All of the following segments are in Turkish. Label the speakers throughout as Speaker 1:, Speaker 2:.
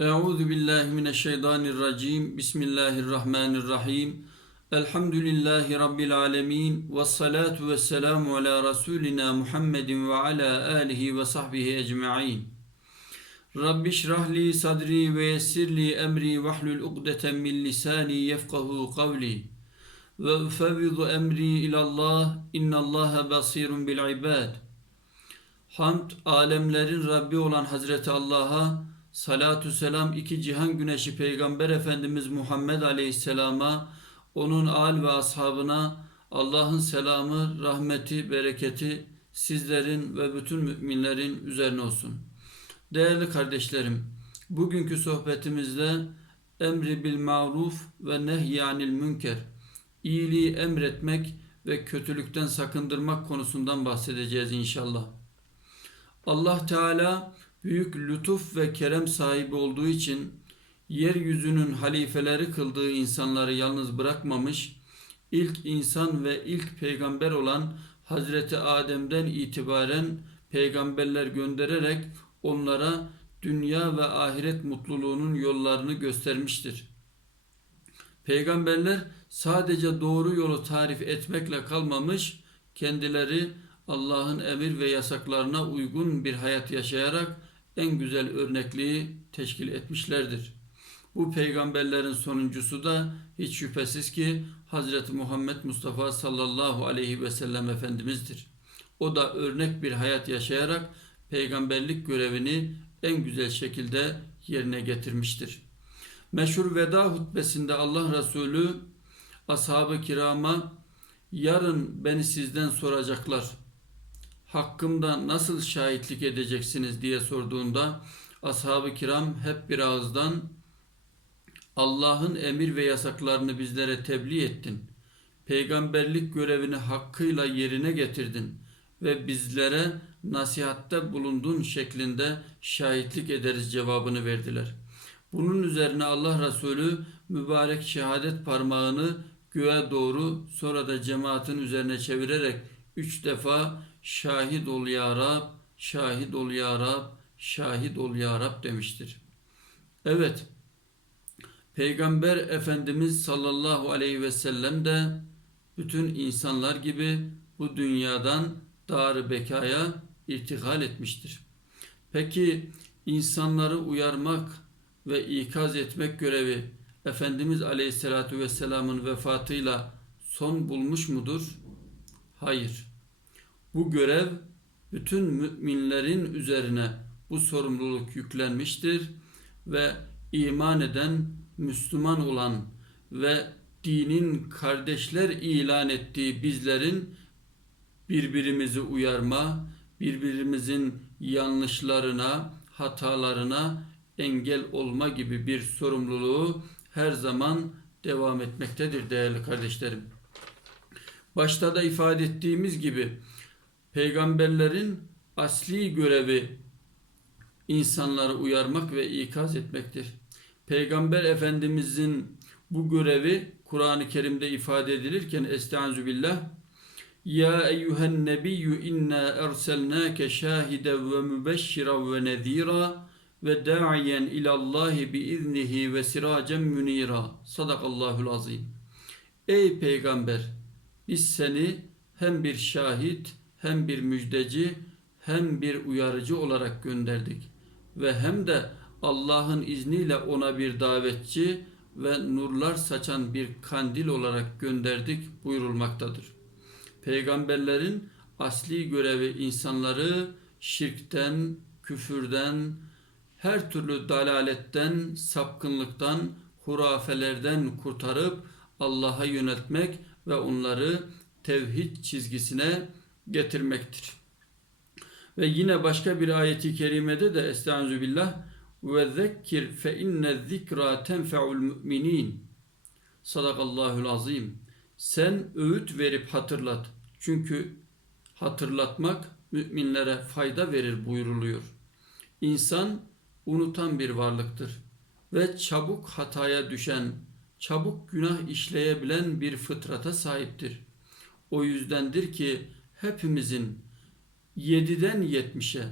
Speaker 1: Euzu billahi mineşşeytanirracim. Bismillahirrahmanirrahim. Elhamdülillahi rabbil alamin ve salatu vesselamu ala rasulina Muhammedin ve ala alihi ve sahbihi ecmaîn. Rabbi şrah li sadri ve yessir li emri vahlul ukdeten min lisani yefkahu kavli. Ve ufevvidu emri ilallah innallaha basirun bil ibad. Hamd alemlerin Rabbi olan Hazreti Allah'a salatu selam iki cihan güneşi Peygamber Efendimiz Muhammed Aleyhisselam'a onun al ve ashabına Allah'ın selamı, rahmeti, bereketi sizlerin ve bütün müminlerin üzerine olsun. Değerli kardeşlerim, bugünkü sohbetimizde emri bil maruf ve nehyanil münker, iyiliği emretmek ve kötülükten sakındırmak konusundan bahsedeceğiz inşallah. Allah Teala büyük lütuf ve kerem sahibi olduğu için yeryüzünün halifeleri kıldığı insanları yalnız bırakmamış, ilk insan ve ilk peygamber olan Hazreti Adem'den itibaren peygamberler göndererek onlara dünya ve ahiret mutluluğunun yollarını göstermiştir. Peygamberler sadece doğru yolu tarif etmekle kalmamış, kendileri Allah'ın emir ve yasaklarına uygun bir hayat yaşayarak en güzel örnekliği teşkil etmişlerdir. Bu peygamberlerin sonuncusu da hiç şüphesiz ki Hazreti Muhammed Mustafa sallallahu aleyhi ve sellem Efendimiz'dir. O da örnek bir hayat yaşayarak peygamberlik görevini en güzel şekilde yerine getirmiştir. Meşhur veda hutbesinde Allah Resulü ashab-ı kirama yarın beni sizden soracaklar. Hakkımda nasıl şahitlik edeceksiniz diye sorduğunda ashab-ı kiram hep bir ağızdan Allah'ın emir ve yasaklarını bizlere tebliğ ettin. Peygamberlik görevini hakkıyla yerine getirdin ve bizlere nasihatte bulundun şeklinde şahitlik ederiz cevabını verdiler. Bunun üzerine Allah Resulü mübarek şehadet parmağını göğe doğru sonra da cemaatin üzerine çevirerek üç defa şahit ol ya Rab, şahit ol ya Rab, şahit ol ya Rab demiştir. Evet, Peygamber Efendimiz sallallahu aleyhi ve sellem de bütün insanlar gibi bu dünyadan dar bekaya irtihal etmiştir. Peki insanları uyarmak ve ikaz etmek görevi Efendimiz Aleyhisselatü Vesselam'ın vefatıyla son bulmuş mudur? Hayır. Bu görev bütün müminlerin üzerine bu sorumluluk yüklenmiştir ve iman eden, Müslüman olan ve dinin kardeşler ilan ettiği bizlerin birbirimizi uyarma, birbirimizin yanlışlarına, hatalarına engel olma gibi bir sorumluluğu her zaman devam etmektedir değerli kardeşlerim. Başta da ifade ettiğimiz gibi peygamberlerin asli görevi insanları uyarmak ve ikaz etmektir. Peygamber Efendimizin bu görevi Kur'an-ı Kerim'de ifade edilirken Estaizu billah Ya eyyühen nebiyyü inna erselnâke şahiden ve mübeşşiran ve nezîra ve da'iyen ilallahi biiznihi ve siracen münira. Sadakallahul azim. Ey peygamber biz seni hem bir şahit hem bir müjdeci hem bir uyarıcı olarak gönderdik ve hem de Allah'ın izniyle ona bir davetçi ve nurlar saçan bir kandil olarak gönderdik buyurulmaktadır. Peygamberlerin asli görevi insanları şirkten, küfürden, her türlü dalaletten, sapkınlıktan, hurafelerden kurtarıp Allah'a yöneltmek ve onları tevhid çizgisine getirmektir. Ve yine başka bir ayeti kerimede de Estaizu billah ve zekkir fe inne zikra tenfe'ul müminin. Sadakallahul azim. Sen öğüt verip hatırlat. Çünkü hatırlatmak müminlere fayda verir buyuruluyor. İnsan unutan bir varlıktır ve çabuk hataya düşen, çabuk günah işleyebilen bir fıtrata sahiptir. O yüzdendir ki hepimizin 7'den 70'e,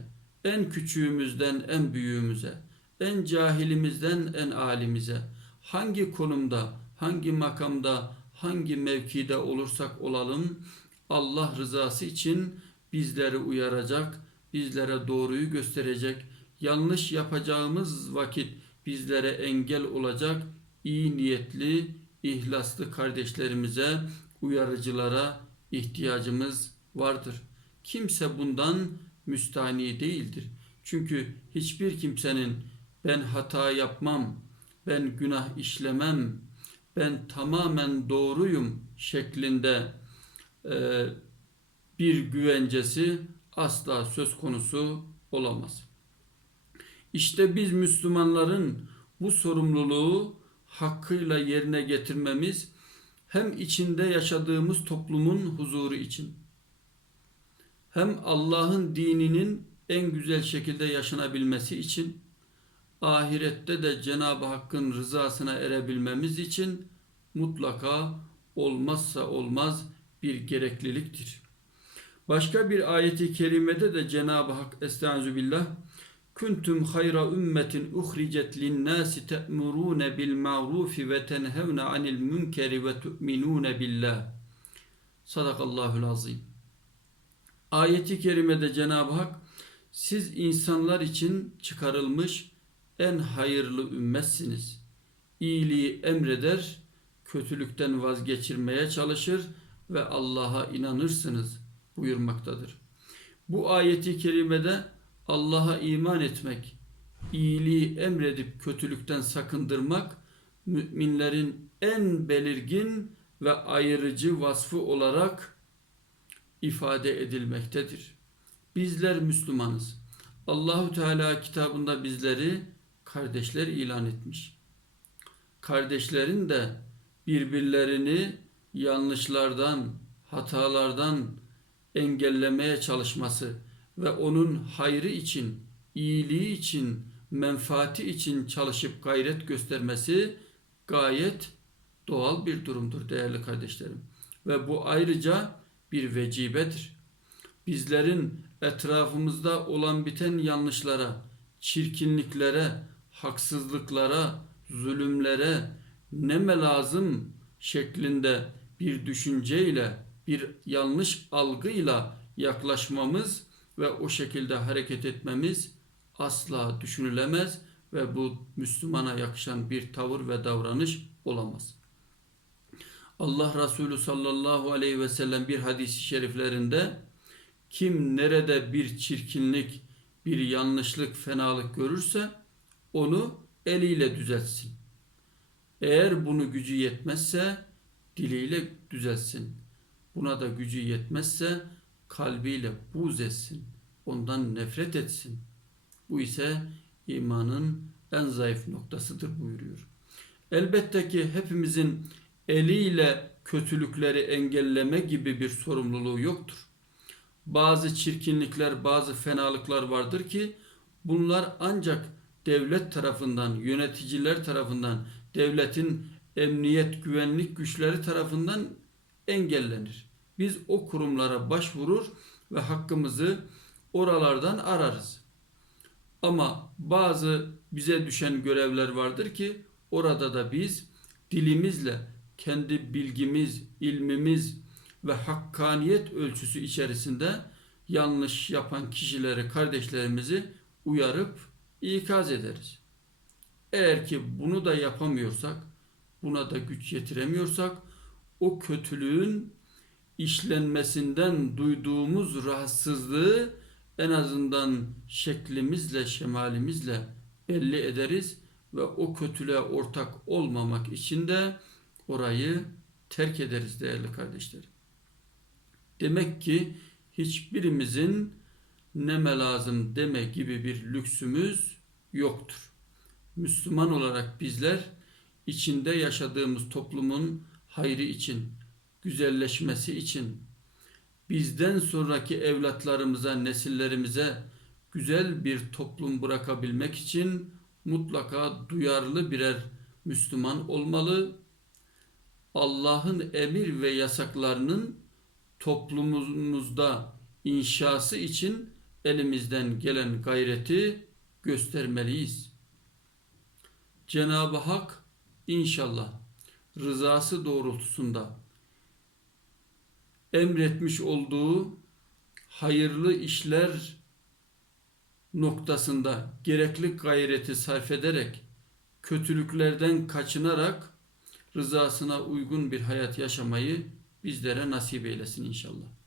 Speaker 1: en küçüğümüzden en büyüğümüze, en cahilimizden en alimize, hangi konumda, hangi makamda, hangi mevkide olursak olalım, Allah rızası için bizleri uyaracak, bizlere doğruyu gösterecek, yanlış yapacağımız vakit bizlere engel olacak iyi niyetli, ihlaslı kardeşlerimize, uyarıcılara ihtiyacımız vardır. Kimse bundan müstani değildir. Çünkü hiçbir kimsenin ben hata yapmam, ben günah işlemem, ben tamamen doğruyum şeklinde e, bir güvencesi asla söz konusu olamaz. İşte biz Müslümanların bu sorumluluğu hakkıyla yerine getirmemiz hem içinde yaşadığımız toplumun huzuru için hem Allah'ın dininin en güzel şekilde yaşanabilmesi için ahirette de Cenab-ı Hakk'ın rızasına erebilmemiz için mutlaka olmazsa olmaz bir gerekliliktir. Başka bir ayeti kerimede de Cenab-ı Hak Estaizu billah Kuntum hayra ümmetin uhricet linnâsi te'murûne bil ma'rufi ve tenhevne anil münkeri ve tu'minûne billah. Sadakallahul azim. Ayeti kerimede Cenab-ı Hak siz insanlar için çıkarılmış en hayırlı ümmetsiniz. İyiliği emreder, kötülükten vazgeçirmeye çalışır ve Allah'a inanırsınız buyurmaktadır. Bu ayeti kerimede Allah'a iman etmek, iyiliği emredip kötülükten sakındırmak müminlerin en belirgin ve ayırıcı vasfı olarak ifade edilmektedir. Bizler Müslümanız. Allahu Teala kitabında bizleri kardeşler ilan etmiş. Kardeşlerin de birbirlerini yanlışlardan, hatalardan engellemeye çalışması ve onun hayrı için, iyiliği için, menfaati için çalışıp gayret göstermesi gayet doğal bir durumdur değerli kardeşlerim. Ve bu ayrıca bir vecibedir. Bizlerin etrafımızda olan biten yanlışlara, çirkinliklere, haksızlıklara, zulümlere neme lazım şeklinde bir düşünceyle, bir yanlış algıyla yaklaşmamız ve o şekilde hareket etmemiz asla düşünülemez ve bu Müslümana yakışan bir tavır ve davranış olamaz. Allah Resulü sallallahu aleyhi ve sellem bir hadisi şeriflerinde kim nerede bir çirkinlik, bir yanlışlık, fenalık görürse onu eliyle düzeltsin. Eğer bunu gücü yetmezse diliyle düzeltsin. Buna da gücü yetmezse kalbiyle buz etsin. Ondan nefret etsin. Bu ise imanın en zayıf noktasıdır buyuruyor. Elbette ki hepimizin eliyle kötülükleri engelleme gibi bir sorumluluğu yoktur. Bazı çirkinlikler, bazı fenalıklar vardır ki bunlar ancak devlet tarafından, yöneticiler tarafından, devletin emniyet, güvenlik güçleri tarafından engellenir. Biz o kurumlara başvurur ve hakkımızı oralardan ararız. Ama bazı bize düşen görevler vardır ki orada da biz dilimizle kendi bilgimiz, ilmimiz ve hakkaniyet ölçüsü içerisinde yanlış yapan kişileri, kardeşlerimizi uyarıp ikaz ederiz. Eğer ki bunu da yapamıyorsak, buna da güç yetiremiyorsak o kötülüğün işlenmesinden duyduğumuz rahatsızlığı en azından şeklimizle, şemalimizle belli ederiz ve o kötülüğe ortak olmamak için de orayı terk ederiz değerli kardeşlerim. Demek ki hiçbirimizin neme lazım deme gibi bir lüksümüz yoktur. Müslüman olarak bizler içinde yaşadığımız toplumun hayrı için, güzelleşmesi için, bizden sonraki evlatlarımıza, nesillerimize güzel bir toplum bırakabilmek için mutlaka duyarlı birer Müslüman olmalı. Allah'ın emir ve yasaklarının toplumumuzda inşası için elimizden gelen gayreti göstermeliyiz. Cenab-ı Hak inşallah rızası doğrultusunda emretmiş olduğu hayırlı işler noktasında gerekli gayreti sarf ederek kötülüklerden kaçınarak rızasına uygun bir hayat yaşamayı bizlere nasip eylesin inşallah.